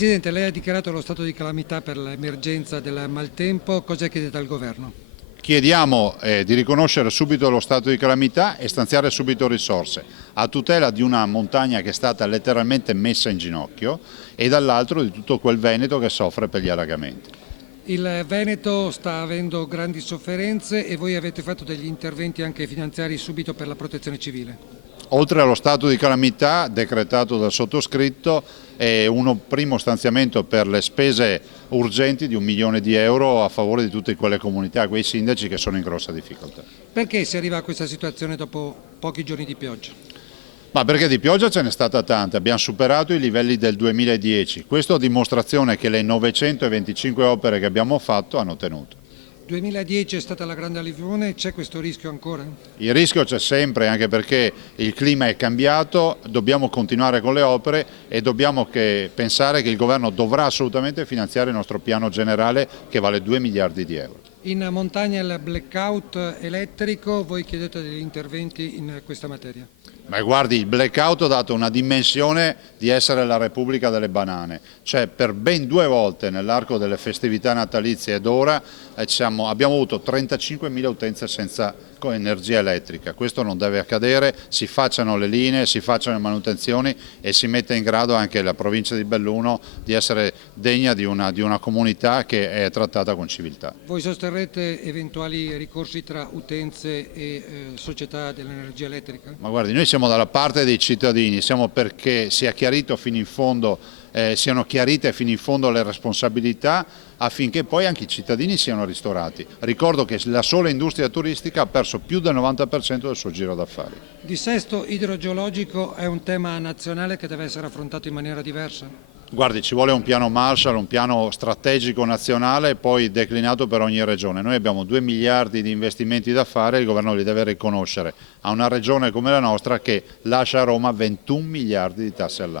Presidente, lei ha dichiarato lo stato di calamità per l'emergenza del maltempo, cosa chiedete al governo? Chiediamo di riconoscere subito lo stato di calamità e stanziare subito risorse a tutela di una montagna che è stata letteralmente messa in ginocchio e dall'altro di tutto quel Veneto che soffre per gli allagamenti. Il Veneto sta avendo grandi sofferenze e voi avete fatto degli interventi anche finanziari subito per la protezione civile. Oltre allo stato di calamità decretato dal sottoscritto è un primo stanziamento per le spese urgenti di 1 milione di euro a favore di tutte quelle comunità, quei sindaci che sono in grossa difficoltà. Perché si arriva a questa situazione dopo pochi giorni di pioggia? Ma perché di pioggia ce n'è stata tanta, abbiamo superato i livelli del 2010, questo a dimostrazione che le 925 opere che abbiamo fatto hanno tenuto. 2010 è stata la grande alluvione, c'è questo rischio ancora? Il rischio c'è sempre, anche perché il clima è cambiato, dobbiamo continuare con le opere e dobbiamo pensare che il governo dovrà assolutamente finanziare il nostro piano generale che vale 2 miliardi di euro. In montagna il blackout elettrico, voi chiedete degli interventi in questa materia? Ma guardi, il blackout ha dato una dimensione di essere la Repubblica delle banane, cioè per ben 2 volte nell'arco delle festività natalizie ed ora abbiamo avuto 35.000 utenze senza energia elettrica. Questo non deve accadere, si facciano le linee, si facciano le manutenzioni e si metta in grado anche la provincia di Belluno di essere degna di una comunità che è trattata con civiltà. Voi sosterrete eventuali ricorsi tra utenze e società dell'energia elettrica? Ma guardi, noi siamo dalla parte dei cittadini, siamo perché sia chiarito fino in fondo, siano chiarite fino in fondo le responsabilità affinché poi anche i cittadini siano ristorati. Ricordo che la sola industria turistica ha perso più del 90% del suo giro d'affari. Il dissesto idrogeologico è un tema nazionale che deve essere affrontato in maniera diversa? Guardi, ci vuole un piano Marshall, un piano strategico nazionale poi declinato per ogni regione. Noi abbiamo 2 miliardi di investimenti da fare e il governo li deve riconoscere a una regione come la nostra che lascia a Roma 21 miliardi di tasse all'anno.